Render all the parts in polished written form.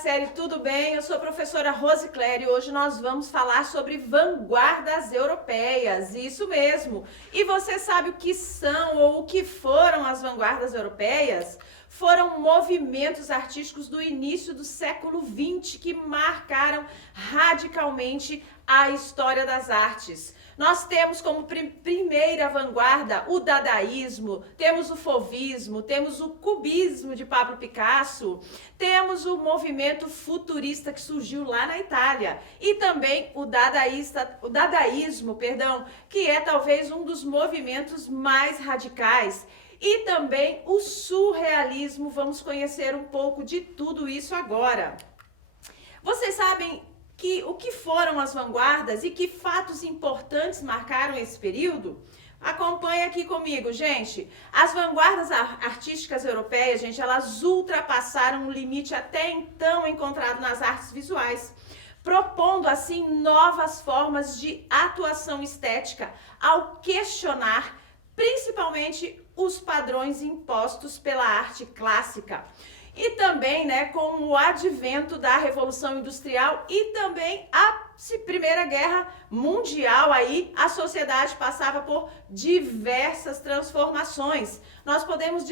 série Tudo Bem? Eu sou a professora Rosicléria e hoje nós vamos falar sobre vanguardas europeias, isso mesmo. E você sabe o que são ou o que foram as vanguardas europeias? Foram movimentos artísticos do início do século XX que marcaram radicalmente a história das artes. Nós temos como primeira vanguarda o dadaísmo, temos o fauvismo, temos o cubismo de Pablo Picasso, temos o movimento futurista que surgiu lá na Itália e também o dadaísmo, que é talvez um dos movimentos mais radicais. E também o surrealismo, vamos conhecer um pouco de tudo isso agora. Vocês sabem o que foram as vanguardas e que fatos importantes marcaram esse período? Acompanha aqui comigo, gente. As vanguardas artísticas europeias, gente, elas ultrapassaram o limite até então encontrado nas artes visuais, propondo assim novas formas de atuação estética ao questionar principalmente os padrões impostos pela arte clássica. E também, com o advento da Revolução Industrial e também a Primeira Guerra Mundial, aí a sociedade passava por diversas transformações. Nós podemos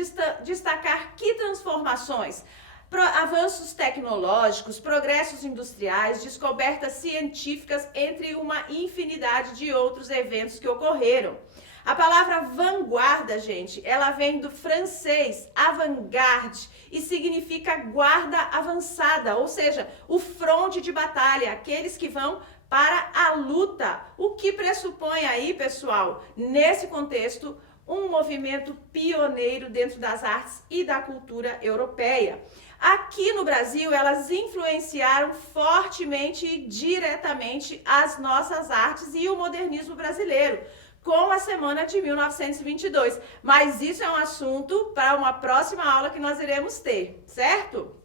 destacar que transformações? Avanços tecnológicos, progressos industriais, descobertas científicas, entre uma infinidade de outros eventos que ocorreram. A palavra vanguarda, gente, ela vem do francês avant-garde e significa guarda avançada, ou seja, o fronte de batalha, aqueles que vão para a luta. O que pressupõe aí, pessoal, nesse contexto, um movimento pioneiro dentro das artes e da cultura europeia. Aqui no Brasil, elas influenciaram fortemente e diretamente as nossas artes e o modernismo brasileiro, com a Semana de 1922. Mas isso é um assunto para uma próxima aula que nós iremos ter, certo?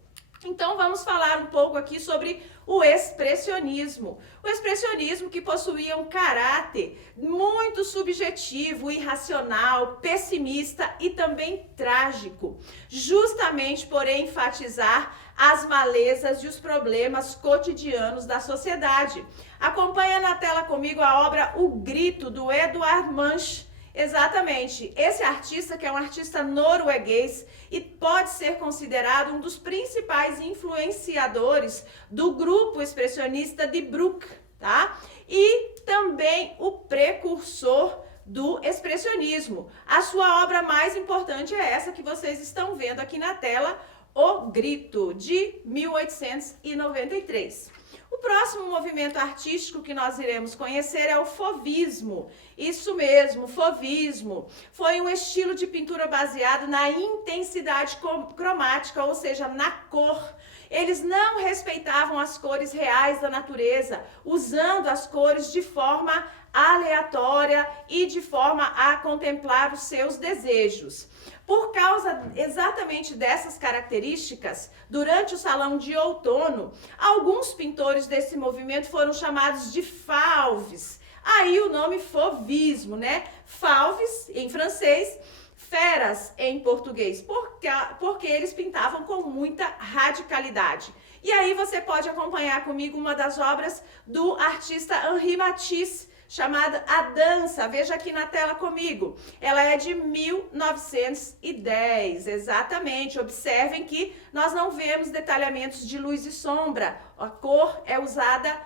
Então vamos falar um pouco aqui sobre o expressionismo. O expressionismo que possuía um caráter muito subjetivo, irracional, pessimista e também trágico, justamente por enfatizar as malezas e os problemas cotidianos da sociedade. Acompanha na tela comigo a obra O Grito, do Edvard Munch. Exatamente, esse artista que é um artista norueguês e pode ser considerado um dos principais influenciadores do grupo expressionista Die Bruck, tá? E também o precursor do expressionismo. A sua obra mais importante é essa que vocês estão vendo aqui na tela, O Grito, de 1893. O próximo movimento artístico que nós iremos conhecer é o fauvismo. Isso mesmo, fauvismo foi um estilo de pintura baseado na intensidade cromática, ou seja, na cor. Eles não respeitavam as cores reais da natureza, usando as cores de forma aleatória e de forma a contemplar os seus desejos. Por causa exatamente dessas características, durante o Salão de Outono, alguns pintores desse movimento foram chamados de fauves. Aí o nome fauvismo, Fauves em francês, feras em português, porque eles pintavam com muita radicalidade. E aí você pode acompanhar comigo uma das obras do artista Henri Matisse, chamada A Dança. Veja aqui na tela comigo. Ela é de 1910, exatamente. Observem que nós não vemos detalhamentos de luz e sombra. A cor é usada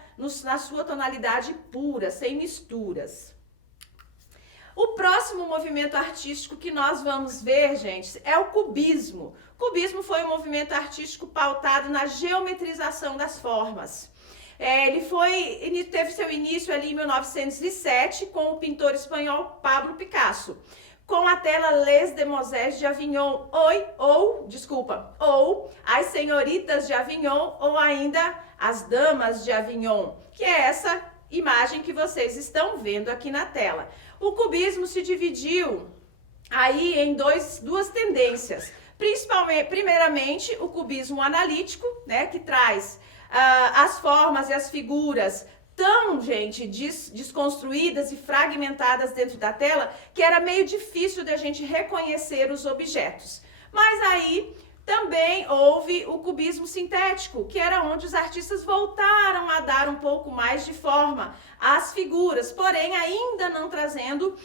na sua tonalidade pura, sem misturas. O próximo movimento artístico que nós vamos ver, gente, é o cubismo. O cubismo foi um movimento artístico pautado na geometrização das formas. Ele teve seu início ali em 1907 com o pintor espanhol Pablo Picasso, com a tela Les Demoiselles de Avignon, ou As Senhoritas de Avignon, ou ainda As Damas de Avignon, que é essa imagem que vocês estão vendo aqui na tela. O cubismo se dividiu aí em duas tendências. Primeiramente, o cubismo analítico, que traz as formas e as figuras tão, gente, desconstruídas e fragmentadas dentro da tela que era meio difícil de a gente reconhecer os objetos. Mas aí Também houve o cubismo sintético, que era onde os artistas voltaram a dar um pouco mais de forma às figuras, porém ainda não trazendo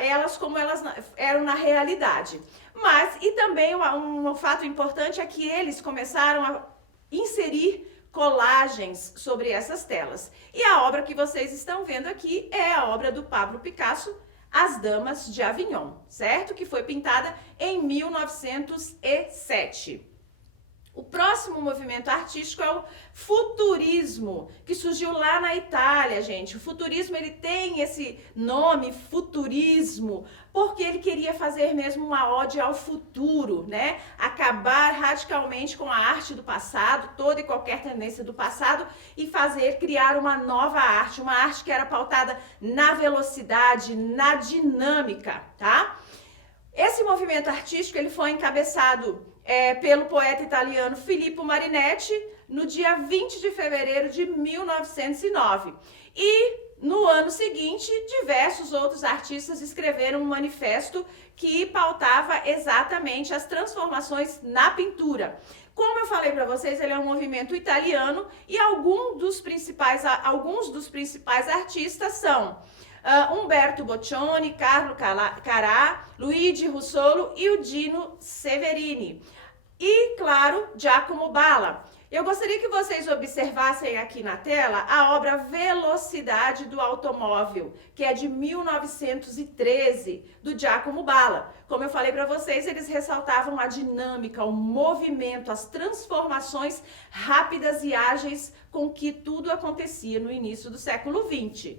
elas como elas eram na realidade. Mas, e também um fato importante é que eles começaram a inserir colagens sobre essas telas. E a obra que vocês estão vendo aqui é a obra do Pablo Picasso, As Damas de Avignon, certo? Que foi pintada em 1907. O próximo movimento artístico é o futurismo, que surgiu lá na Itália, gente. O futurismo, ele tem esse nome, futurismo, porque ele queria fazer mesmo uma ode ao futuro, né? Acabar radicalmente com a arte do passado, toda e qualquer tendência do passado, e criar uma nova arte, uma arte que era pautada na velocidade, na dinâmica, tá? Esse movimento artístico, ele foi encabeçado pelo poeta italiano Filippo Marinetti no dia 20 de fevereiro de 1909. E no ano seguinte, diversos outros artistas escreveram um manifesto que pautava exatamente as transformações na pintura. Como eu falei para vocês, ele é um movimento italiano e alguns dos principais artistas são Umberto Boccioni, Carlo Carrà, Luigi Russolo e o Dino Severini. E, claro, Giacomo Balla. Eu gostaria que vocês observassem aqui na tela a obra Velocidade do Automóvel, que é de 1913, do Giacomo Balla. Como eu falei para vocês, eles ressaltavam a dinâmica, o movimento, as transformações rápidas e ágeis com que tudo acontecia no início do século XX.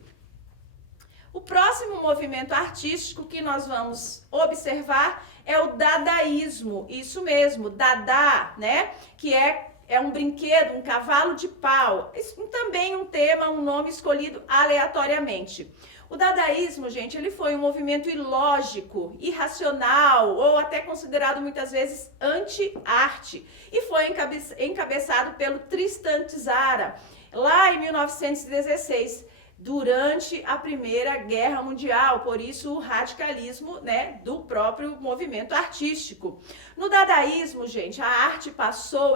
O próximo movimento artístico que nós vamos observar é o dadaísmo, isso mesmo, Dada, né? Que é um brinquedo, um cavalo de pau. Isso também um tema, um nome escolhido aleatoriamente. O dadaísmo, gente, ele foi um movimento ilógico, irracional ou até considerado muitas vezes anti-arte e foi encabeçado pelo Tristan Tzara, lá em 1916. Durante a Primeira Guerra Mundial, por isso o radicalismo, né, do próprio movimento artístico. No dadaísmo, gente, a arte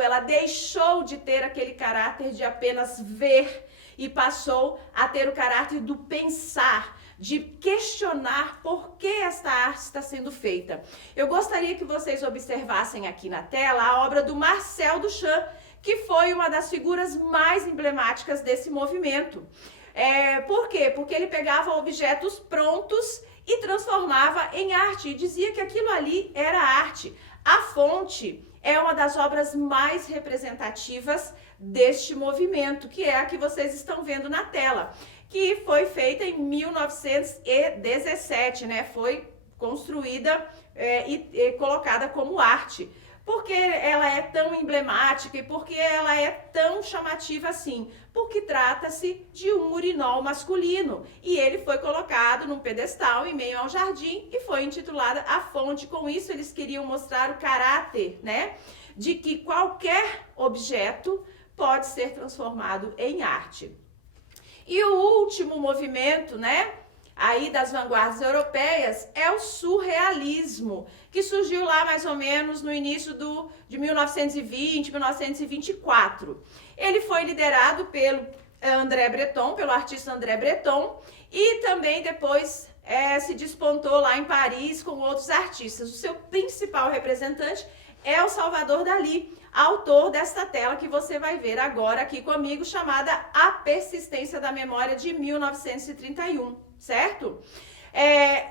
ela deixou de ter aquele caráter de apenas ver e passou a ter o caráter do pensar, de questionar por que esta arte está sendo feita. Eu gostaria que vocês observassem aqui na tela a obra do Marcel Duchamp, que foi uma das figuras mais emblemáticas desse movimento. Por quê? Porque ele pegava objetos prontos e transformava em arte e dizia que aquilo ali era arte. A Fonte é uma das obras mais representativas deste movimento, que é a que vocês estão vendo na tela, que foi feita em 1917, né? Foi construída e colocada como arte. Porque ela é tão emblemática e porque ela é tão chamativa assim? Porque trata-se de um urinol masculino e ele foi colocado num pedestal em meio ao jardim e foi intitulada A Fonte. Com isso eles queriam mostrar o caráter, né, de que qualquer objeto pode ser transformado em arte. E o último movimento, né, aí das vanguardas europeias é o surrealismo, que surgiu lá mais ou menos no início de 1920, 1924. Ele foi liderado pelo André Breton, pelo artista André Breton, e também depois se despontou lá em Paris com outros artistas. O seu principal representante é o Salvador Dalí, autor desta tela que você vai ver agora aqui comigo, chamada A Persistência da Memória, de 1931, certo?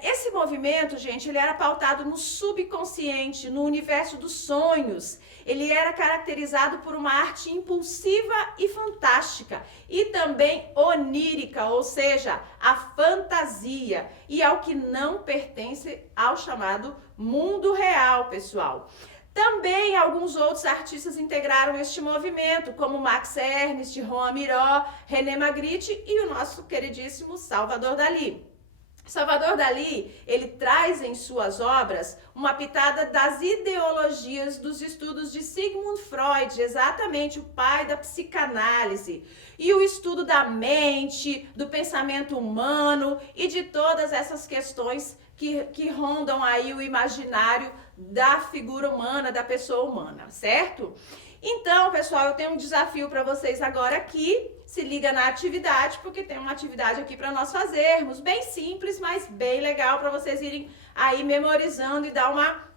Esse movimento, gente, ele era pautado no subconsciente, no universo dos sonhos. Ele era caracterizado por uma arte impulsiva e fantástica e também onírica, ou seja, a fantasia, e ao que não pertence ao chamado mundo real, pessoal. Também alguns outros artistas integraram este movimento, como Max Ernst, Juan Miró, René Magritte e o nosso queridíssimo Salvador Dalí. Salvador Dalí, ele traz em suas obras uma pitada das ideologias dos estudos de Sigmund Freud, exatamente o pai da psicanálise, e o estudo da mente, do pensamento humano e de todas essas questões que rondam aí o imaginário da figura humana, da pessoa humana, certo? Então, pessoal, eu tenho um desafio para vocês agora aqui. Se liga na atividade, porque tem uma atividade aqui para nós fazermos, bem simples, mas bem legal para vocês irem aí memorizando e dar uma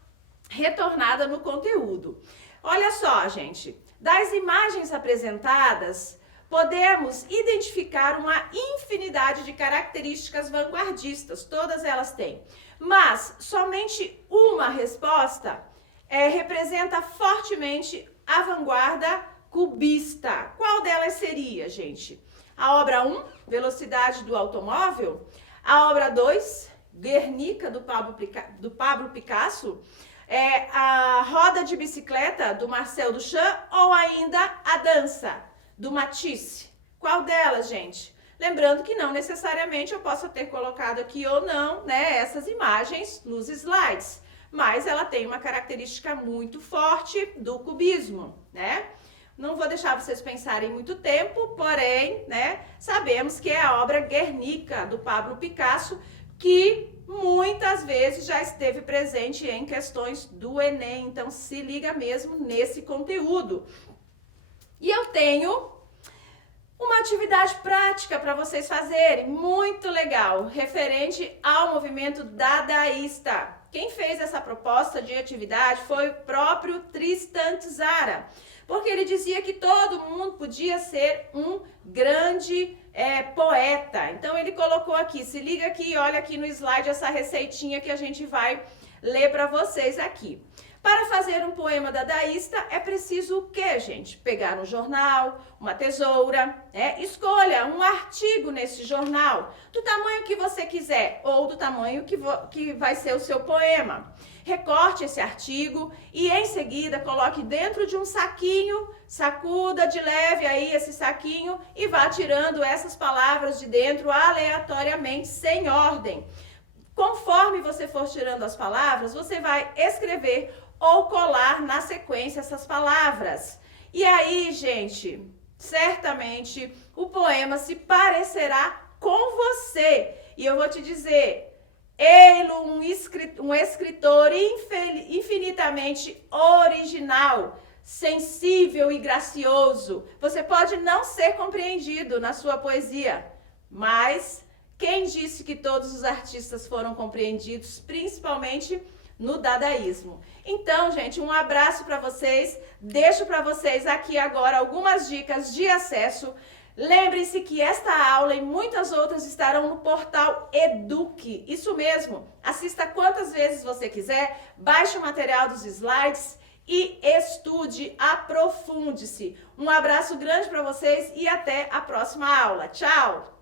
retornada no conteúdo. Olha só, gente, das imagens apresentadas, podemos identificar uma infinidade de características vanguardistas, todas elas têm, mas somente uma resposta representa fortemente a vanguarda cubista. Qual delas seria, gente? A obra 1, Velocidade do Automóvel, a obra 2, Guernica, do Pablo Picasso, a Roda de Bicicleta, do Marcel Duchamp, ou ainda a Dança, do Matisse? Qual delas, gente? Lembrando que não necessariamente eu possa ter colocado aqui ou não, né, essas imagens nos slides, mas ela tem uma característica muito forte do cubismo, né? Não vou deixar vocês pensarem muito tempo, porém, né, sabemos que é a obra Guernica, do Pablo Picasso, que muitas vezes já esteve presente em questões do Enem, então se liga mesmo nesse conteúdo. E eu tenho uma atividade prática para vocês fazerem, muito legal, referente ao movimento dadaísta. Quem fez essa proposta de atividade foi o próprio Tristan Tzara, porque ele dizia que todo mundo podia ser um grande poeta. Então ele colocou aqui, se liga aqui, olha aqui no slide essa receitinha que a gente vai ler para vocês aqui. Para fazer um poema dadaísta é preciso o quê, gente? Pegar um jornal, uma tesoura, escolha um artigo nesse jornal, do tamanho que você quiser ou do tamanho que vai ser o seu poema. Recorte esse artigo e em seguida coloque dentro de um saquinho, sacuda de leve aí esse saquinho e vá tirando essas palavras de dentro aleatoriamente, sem ordem. Conforme você for tirando as palavras, você vai escrever ou colar na sequência essas palavras. E aí, gente, certamente o poema se parecerá com você. E eu vou te dizer, ele um escritor infinitamente original, sensível e gracioso. Você pode não ser compreendido na sua poesia, mas quem disse que todos os artistas foram compreendidos, principalmente no dadaísmo? Então, gente, um abraço para vocês. Deixo para vocês aqui agora algumas dicas de acesso. Lembre-se que esta aula e muitas outras estarão no portal Eduque. Isso mesmo, assista quantas vezes você quiser, baixe o material dos slides e estude, aprofunde-se. Um abraço grande para vocês e até a próxima aula. Tchau!